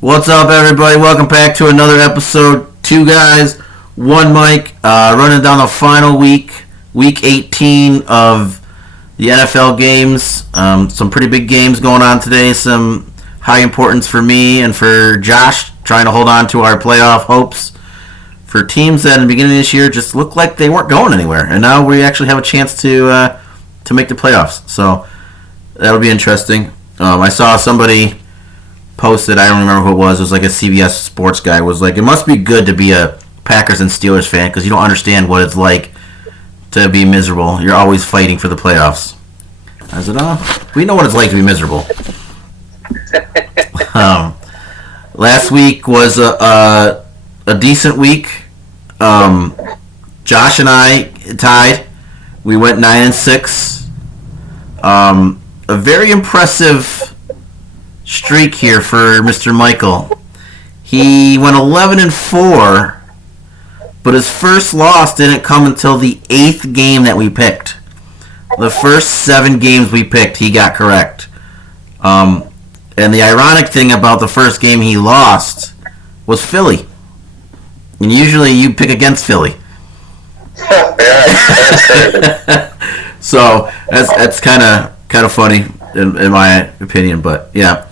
What's up, everybody? Welcome back to another episode. Two guys, one mic, running down the final week 18 of the NFL games. Some pretty big games going on today. Some high importance for me and for Josh, trying to hold on to our playoff hopes for teams that in the beginning of this year just looked like they weren't going anywhere, and now we actually have a chance to make the playoffs. So that'll be interesting. I saw somebody posted, I don't remember who it was like a CBS sports guy, was like, it must be good to be a Packers and Steelers fan because you don't understand what it's like to be miserable. You're always fighting for the playoffs. I said, we know what it's like to be miserable. Last week was a decent week. Josh and I tied. We went 9-6. A very impressive streak here for Mr. Michael. He went 11-4, but his first loss didn't come until the 8th game that we picked. The first 7 games we picked, he got correct. And the ironic thing about the first game he lost was Philly. And usually you pick against Philly. So that's kind of funny in my opinion, but yeah.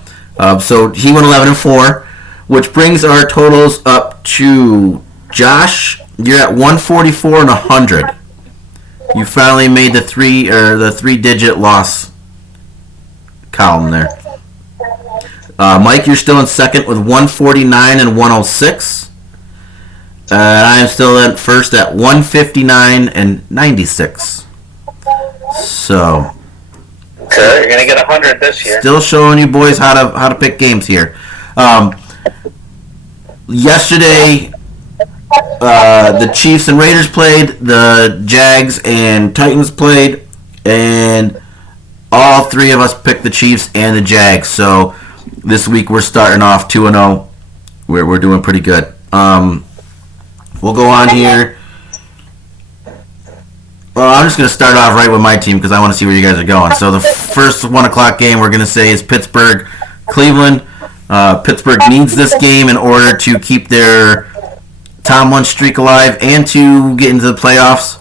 So he went 11-4, which brings our totals up to Josh. You're at 144 and 100. You finally made the 3-digit loss column there. Mike, you're still in second with 149 and 106. I am still at first at 159 and 96. So. Okay, you're gonna get 100 this year. Still showing you boys how to pick games here. Yesterday, the Chiefs and Raiders played. The Jags and Titans played, and all 3 of us picked the Chiefs and the Jags. So this week we're starting off 2-0. We're doing pretty good. We'll go on here. Well, I'm just going to start off right with my team because I want to see where you guys are going. So the first 1 o'clock game we're going to say is Pittsburgh-Cleveland. Pittsburgh needs this game in order to keep their Tomlin streak alive and to get into the playoffs.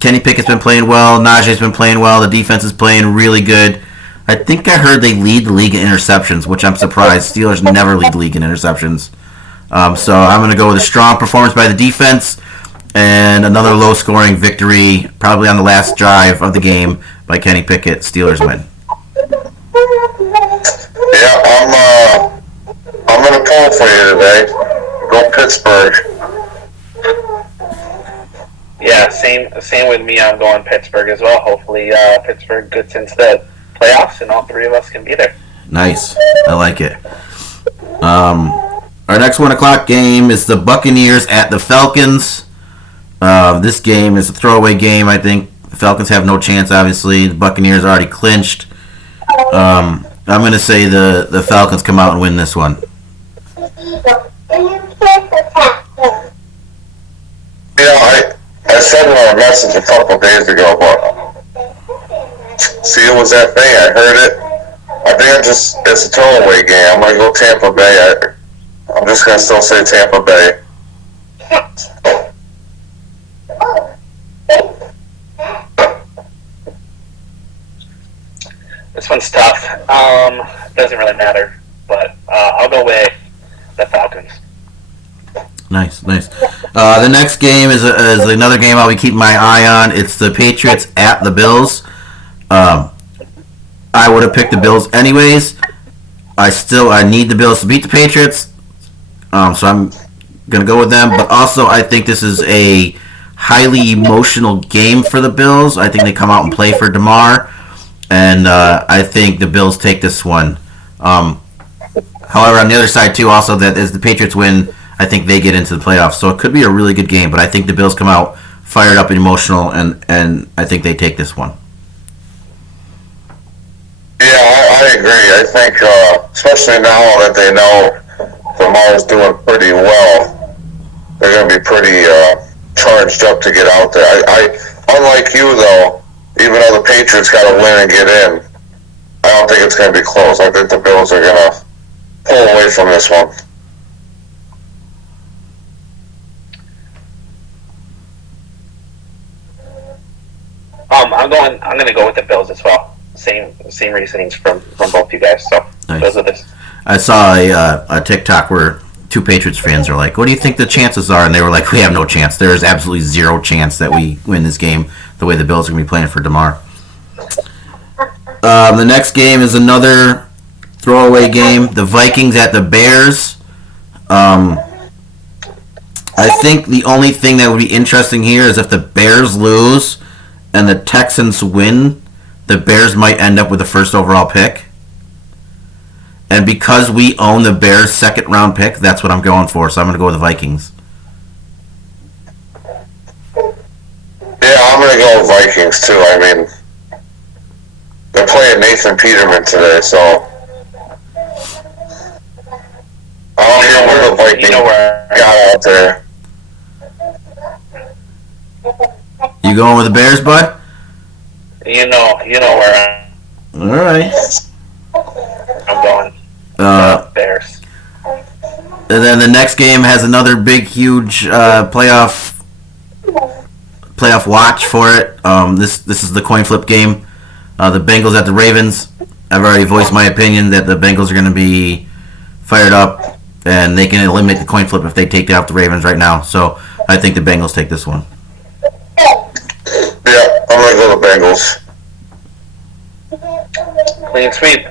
Kenny Pickett's been playing well. Najee's been playing well. The defense is playing really good. I think I heard they lead the league in interceptions, which I'm surprised. Steelers never lead the league in interceptions. So I'm going to go with a strong performance by the defense and another low-scoring victory, probably on the last drive of the game by Kenny Pickett. Steelers win. Yeah, I'm gonna pull for you today. Go Pittsburgh. Yeah, same with me. I'm going Pittsburgh as well. Hopefully, Pittsburgh gets into the playoffs, and all 3 of us can be there. Nice, I like it. Our next 1 o'clock game is the Buccaneers at the Falcons. This game is a throwaway game. I think the Falcons have no chance, obviously. The Buccaneers already clinched. I'm going to say the Falcons come out and win this one. I said in our message a couple of days ago, but see, it was that thing. I heard it. I think it's a throwaway game. I'm going to go Tampa Bay. I'm just going to still say Tampa Bay. This one's tough. Doesn't really matter, but I'll go with the Falcons. Nice. The next game is another game I'll be keeping my eye on. It's the Patriots at the Bills. I would have picked the Bills anyways. I need the Bills to beat the Patriots. So I'm going to go with them. But also, I think this is a highly emotional game for the Bills. I think they come out and play for DeMar. And I think the Bills take this one. However, on the other side, too, also, that as the Patriots win, I think they get into the playoffs. So it could be a really good game. But I think the Bills come out fired up and emotional, and I think they take this one. Yeah, I agree. I think, especially now that they know DeMar's doing pretty well, they're going to be pretty charged up to get out there. I unlike you, though, even though the Patriots got to win and get in, I don't think it's going to be close. I think the Bills are going to pull away excited from this one. I'm gonna go with the Bills as well. Same reasonings from both you guys. So Nice. those are this. I saw a TikTok where two Patriots fans are like, "What do you think the chances are?" And they were like, "We have no chance. There is absolutely zero chance that we win this game the way the Bills are going to be playing for DeMar." The next game is another throwaway game. The Vikings at the Bears. I think the only thing that would be interesting here is if the Bears lose and the Texans win, the Bears might end up with the first overall pick. And because we own the Bears' second round pick, that's what I'm going for. So I'm going to go with the Vikings. Yeah, I'm going to go with Vikings too. I mean, they're playing Nathan Peterman today, so I don't care where the Vikings got out there. You going with the Bears, bud? You know where All right. I'm going. Bears. And then the next game has another big, huge playoff watch for it. This is the coin flip game. The Bengals at the Ravens. I've already voiced my opinion that the Bengals are going to be fired up, and they can eliminate the coin flip if they take out the Ravens right now. So I think the Bengals take this one. Yeah, I'm going to go with Bengals. Clean sweep.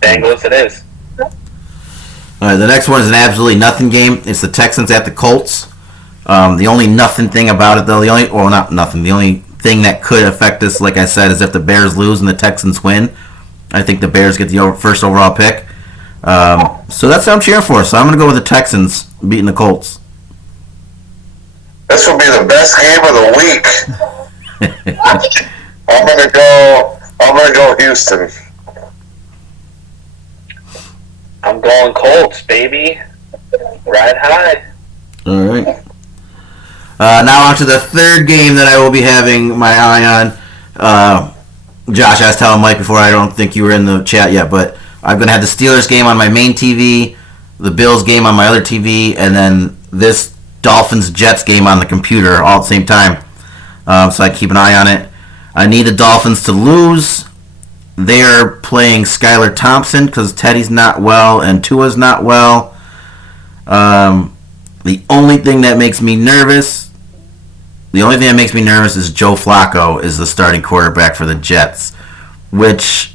Bengals it is. All right, the next one is an absolutely nothing game. It's the Texans at the Colts. The only nothing thing about it, though, the only thing that could affect this, like I said, is if the Bears lose and the Texans win. I think the Bears get the first overall pick. So that's what I'm cheering for. So I'm going to go with the Texans beating the Colts. This will be the best game of the week. I'm going to go Houston. I'm going Colts, baby. Ride high. All right. Now on to the third game that I will be having my eye on. Josh, I was telling Mike before, I don't think you were in the chat yet, but I'm going to have the Steelers game on my main TV, the Bills game on my other TV, and then this Dolphins-Jets game on the computer all at the same time. So I keep an eye on it. I need the Dolphins to lose. They are playing Skylar Thompson because Teddy's not well and Tua's not well. The only thing that makes me nervous is Joe Flacco is the starting quarterback for the Jets, which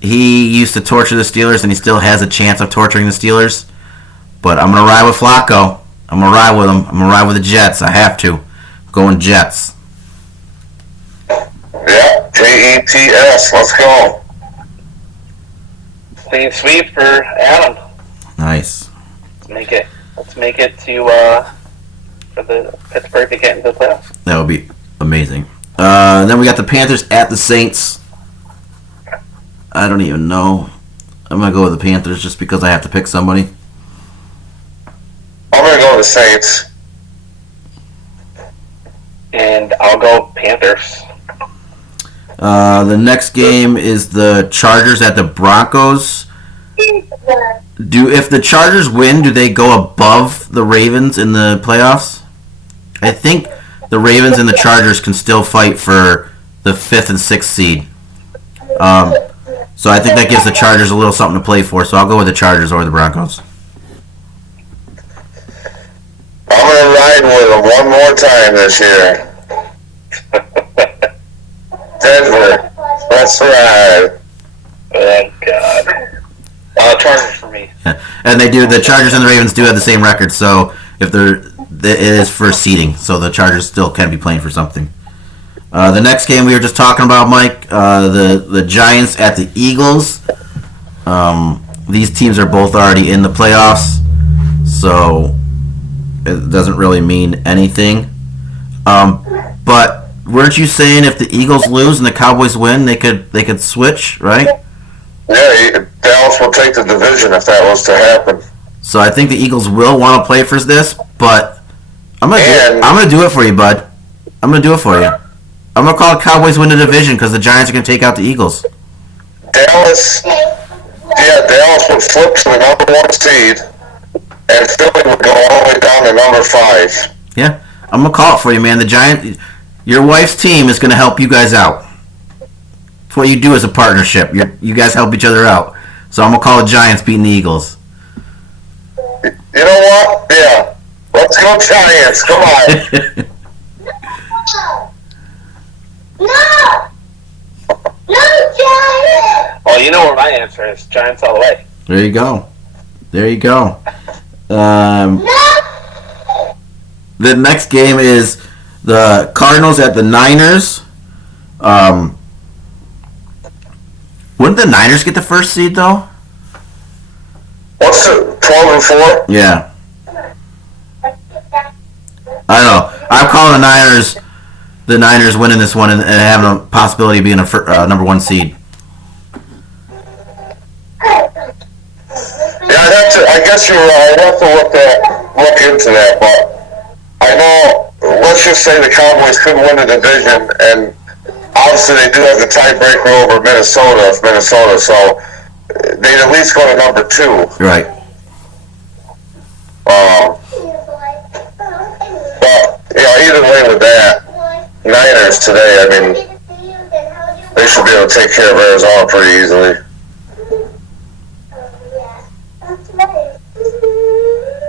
he used to torture the Steelers and he still has a chance of torturing the Steelers. But I'm going to ride with Flacco. I'm going to ride with him. I'm going to ride with the Jets. I have to. Going Jets. Yeah, Jets. Let's go. Clean sweep for Adam. Nice. Let's make it to for the Pittsburgh to get into the playoffs. That would be amazing. Then we got the Panthers at the Saints. I don't even know. I'm going to go with the Panthers just because I have to pick somebody. I'm going to go with the Saints. And I'll go Panthers. The next game is the Chargers at the Broncos. If the Chargers win, do they go above the Ravens in the playoffs? I think the Ravens and the Chargers can still fight for the 5th and 6th seed. So I think that gives the Chargers a little something to play for. So I'll go with the Chargers over the Broncos. I'm going to ride with them one more time this year. Denver, let's ride. Oh, God. Chargers for me. Yeah. And they do. The Chargers and the Ravens do have the same record, so if it is for seeding, so the Chargers still can be playing for something. The next game we were just talking about, Mike, the Giants at the Eagles. These teams are both already in the playoffs, so it doesn't really mean anything. But weren't you saying if the Eagles lose and the Cowboys win, they could switch, right? Yeah, Dallas will take the division if that was to happen. So I think the Eagles will want to play for this, but I'm gonna do it for you, bud. I'm gonna do it for you. I'm gonna call the Cowboys win the division because the Giants are gonna take out the Eagles. Dallas did yeah, Dallas would flip to the number 1 seed, and Philly would go all the way down to number 5. Yeah, I'm gonna call it for you, man. The Giant, your wife's team is gonna help you guys out. It's what you do as a partnership. You guys help each other out. So I'm gonna call the Giants beating the Eagles. You know what? Yeah. Let's go Giants. Come on. No, Giants! Well, you know what my answer is. Giants all the way. There you go. The next game is the Cardinals at the Niners. Wouldn't the Niners get the first seed, though? What's it? 12-4? Yeah. I don't know. I'm calling the Niners winning this one and having a possibility of being a number 1 seed. Yeah, I guess you're right. I'd have to look into that, but I know, let's just say the Cowboys couldn't win the division, and obviously they do have the tiebreaker over Minnesota, so they'd at least go to number 2. Right. But, either way with that, Niners today, I mean, they should be able to take care of Arizona pretty easily.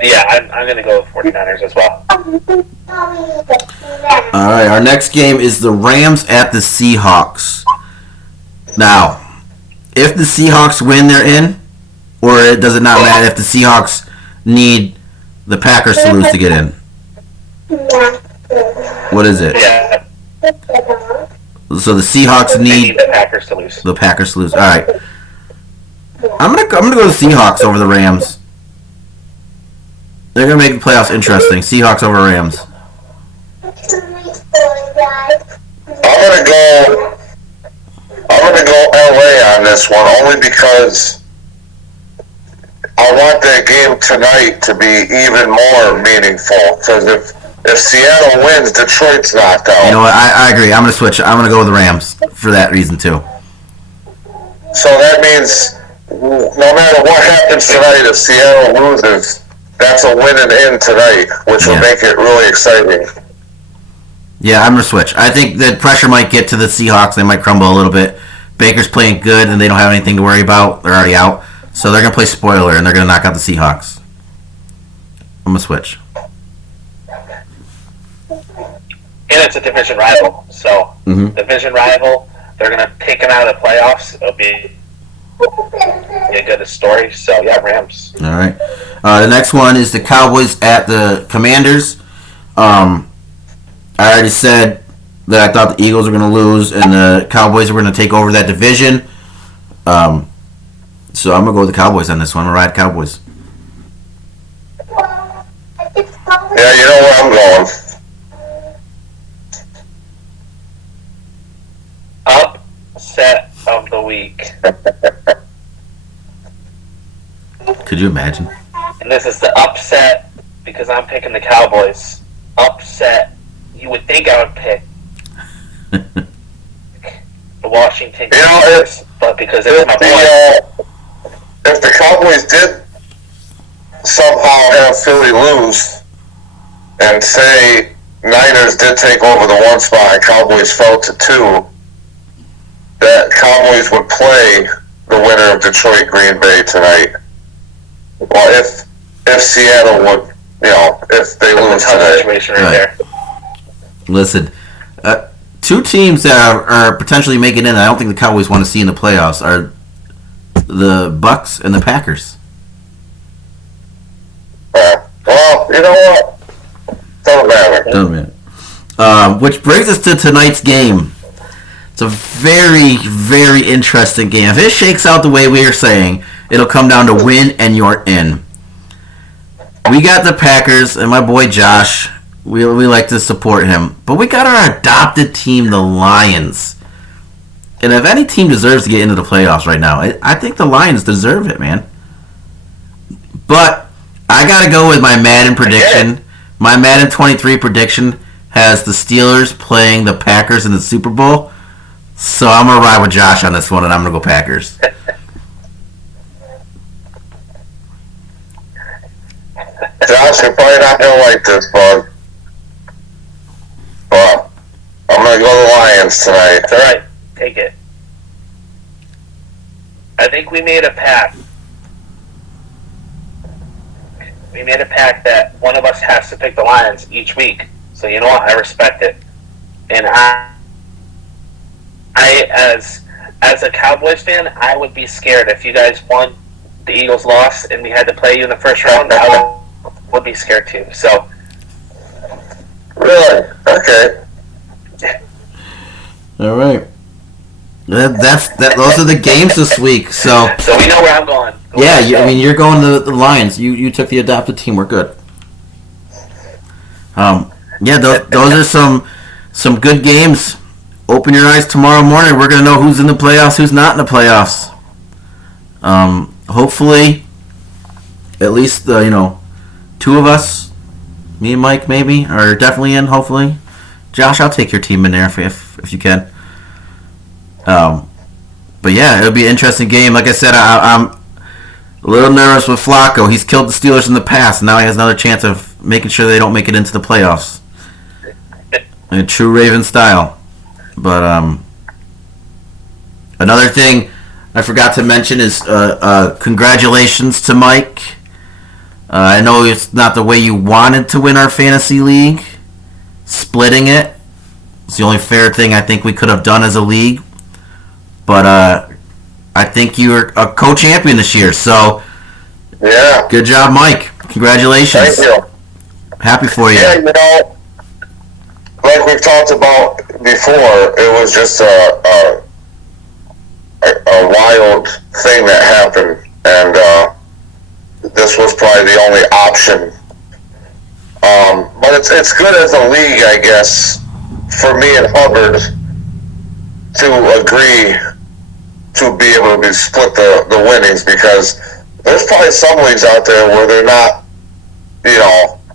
Yeah, I'm going to go with 49ers as well. All right, our next game is the Rams at the Seahawks. Now, if the Seahawks win, they're in, or does it not matter if the Seahawks need the Packers to lose to get in? What is it? Yeah. So the Seahawks need the Packers to lose. The Packers to lose. All right. I'm gonna go the Seahawks over the Rams. They're gonna make the playoffs interesting. Seahawks over Rams. I'm gonna go LA on this one only because I want that game tonight to be even more meaningful. Because if Seattle wins, Detroit's knocked out. You know what? I agree. I'm gonna switch. I'm gonna go with the Rams for that reason too. So that means no matter what happens tonight, if Seattle loses, that's a win and in tonight, which will make it really exciting. Yeah, I'm going to switch. I think that pressure might get to the Seahawks. They might crumble a little bit. Baker's playing good, and they don't have anything to worry about. They're already out. So they're going to play spoiler, and they're going to knock out the Seahawks. I'm going to switch. And it's a division rival. So, division rival, they're going to take them out of the playoffs. It'll be a good story. So, yeah, Rams. All right. The next one is the Cowboys at the Commanders. I already said that I thought the Eagles were going to lose and the Cowboys were going to take over that division. So I'm going to go with the Cowboys on this one. I'm going to ride Cowboys. Yeah, you know where I'm going. Upset of the week. Could you imagine? And this is the upset because I'm picking the Cowboys. Upset. You would think I would pick the Washington Commanders, but because it's my boy. If the Cowboys did somehow have Philly lose, and say Niners did take over the 1 spot and Cowboys fell to 2, that Cowboys would play the winner of Detroit-Green Bay tonight. Well, if Seattle would, if they lose today. Situation right there. Listen, 2 teams that are potentially making it, I don't think the Cowboys want to see in the playoffs, are the Bucks and the Packers. Well, you know what? Doesn't matter. Which brings us to tonight's game. It's a very, very interesting game. If it shakes out the way we are saying, it'll come down to win and you're in. We got the Packers and my boy Josh. We like to support him. But we got our adopted team, the Lions. And if any team deserves to get into the playoffs right now, I think the Lions deserve it, man. But I got to go with my Madden prediction. My Madden 23 prediction has the Steelers playing the Packers in the Super Bowl. So I'm going to ride with Josh on this one, and I'm going to go Packers. Josh, you're probably not gonna like this, bud. But I'm gonna go to the Lions tonight. It's all right. Take it. I think we made a pact. We made a pact that one of us has to pick the Lions each week. So you know what? I respect it. And I as a Cowboys fan, I would be scared if you guys won, the Eagles lost, and we had to play you in the first round. I would be scared too. So. Really? Okay. All right. Those are the games this week. So we know where I'm going. Yeah, you're going to the Lions. You took the adopted team. We're good. Those are some good games. Open your eyes tomorrow morning. We're gonna know who's in the playoffs, who's not in the playoffs. Hopefully, at least two of us, me and Mike maybe, are definitely in. Hopefully, Josh, I'll take your team in there if you can. But yeah, it'll be an interesting game. Like I said, I'm a little nervous with Flacco. He's killed the Steelers in the past. Now he has another chance of making sure they don't make it into the playoffs in true Raven style. But another thing I forgot to mention is congratulations to Mike. I know it's not the way you wanted to win our fantasy league. Splitting it. It's the only fair thing I think we could have done as a league. But I think you're a co-champion this year. So yeah, good job, Mike. Congratulations. Thank you. Happy for you. Yeah, like we've talked about before, it was just a wild thing that happened, and this was probably the only option. But it's good as a league, I guess, for me and Hubbard to agree to be able to split the winnings, because there's probably some leagues out there where they're not,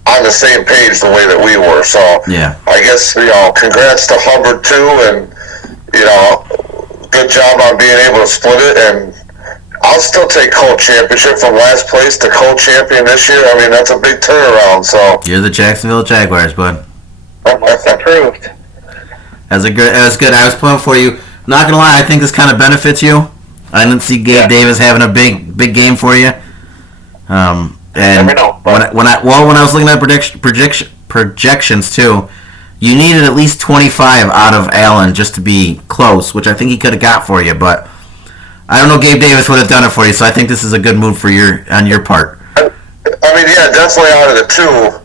on the same page the way that we were. So yeah, I guess, congrats to Hubbard too, and good job on being able to split it. And I'll still take co-championship from last place to co-champion this year. I mean, that's a big turnaround. So you're the Jacksonville Jaguars, bud. Most improved. That's good. I was pulling for you. Not gonna lie, I think this kind of benefits you. I didn't see Gabe Davis having a big game for you. And never know, when I was looking at projections too, you needed at least 25 out of Allen just to be close, which I think he could have got for you. But I don't know, Gabe Davis would have done it for you, so I think this is a good move on your part. I mean, yeah, definitely out of the two,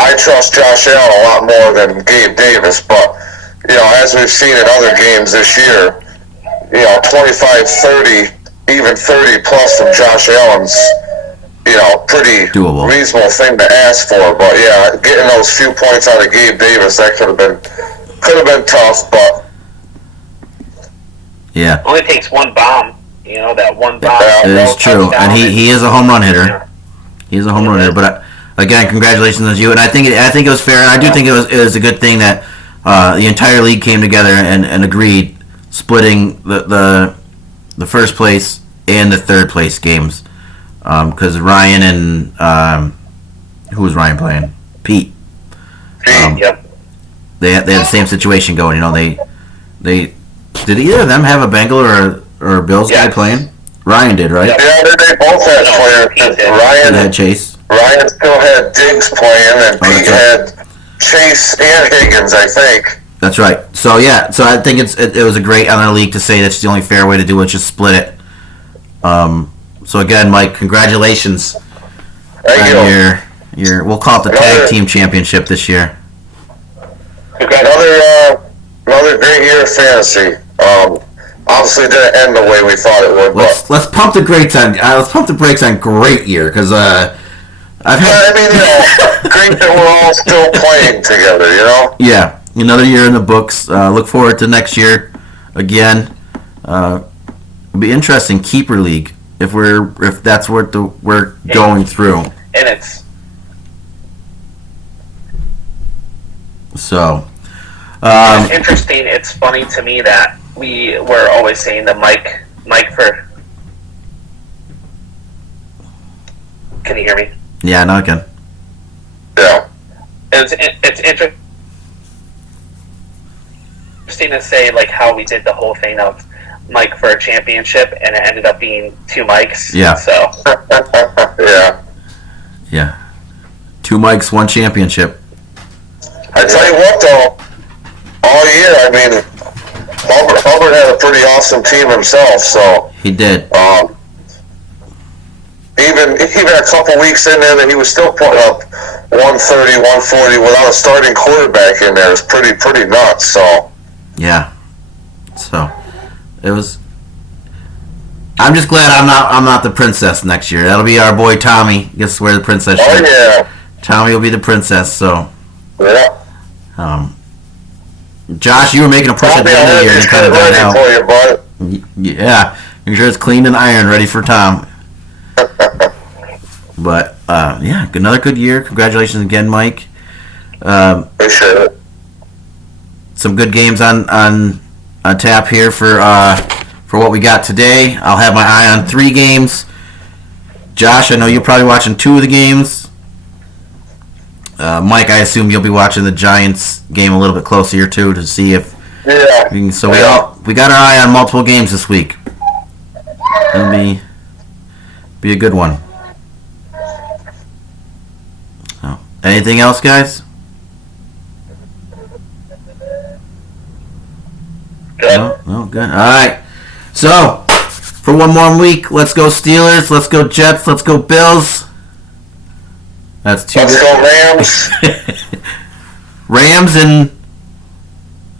I trust Josh Allen a lot more than Gabe Davis. But as we've seen in other games this year, 25-30, even 30 plus from Josh Allen's, pretty doable, reasonable thing to ask for. But yeah, getting those few points out of Gabe Davis, that could have been tough. But yeah, only takes one bomb. That one bomb. It is true, and he is a home run hitter. Yeah. He's a home run hitter. But again, congratulations on you. And I think it was fair. And I do think it was a good thing that the entire league came together and agreed splitting the first place and the third place games. Because Ryan and who was Ryan playing? Pete. Yep. They had the same situation going. They did either of them have a Bengal or a Bills guy playing? Ryan did, right? Yeah, they both had players. Ryan had Chase. Ryan still had Diggs playing, and Pete had Chase and Higgins, I think. That's right. So yeah, I think it was a great on our league to say that's the only fair way to do it. Just split it. So again, Mike, congratulations on your we'll call it the tag team championship this year. Another great year of fantasy. Obviously, didn't end the way we thought it would. Let's pump the brakes on great year, because great that we're all still playing together. Yeah, another year in the books. Look forward to next year again. It'll be interesting, keeper league. If that's what we're going through, and it's so it's interesting. It's funny to me that we were always saying that Mike for. Can you hear me? Yeah, no, I can. it's interesting to say like how we did the whole thing of Mike for a championship, and it ended up being 2 Mikes. Yeah. So. Yeah. Yeah. 2 Mikes, 1 championship. I tell you what, though, all year, I mean, Hubbard had a pretty awesome team himself. So He did. even a couple weeks in there, that he was still putting up 130, 140 without a starting quarterback in there. It's pretty nuts. So Yeah. So it was. I'm just glad I'm not the princess next year. That'll be our boy Tommy gets to wear the princess shirt. oh yeah, Tommy will be the princess. So, yeah. Josh, you were making a push at the end of the year. You kind of got ready out. for you, bud. Yeah, your shirt's cleaned and ironed, ready for Tom. But yeah, another good year. Congratulations again, Mike. Appreciate it. Some good games on tap here for what we got today. I'll have my eye on 3 games. Josh, I know you're probably watching 2 of the games. Mike, I assume you'll be watching the Giants game a little bit closer here too to see if. Yeah. So we got our eye on multiple games this week. It'll be a good one. So, anything else, guys? Good. No, good. All right. So, for one more week, let's go Steelers, let's go Jets, let's go Bills. That's 2. Let's go Rams. Rams and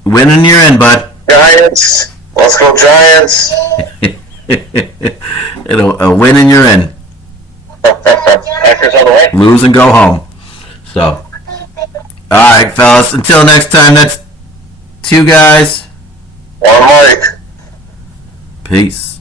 winning you're in, bud. Giants. Let's go Giants. A win and you're in. Packers all the way. Lose and go home. So, all right, fellas. Until next time, that's 2 guys. 1 Mike. Peace.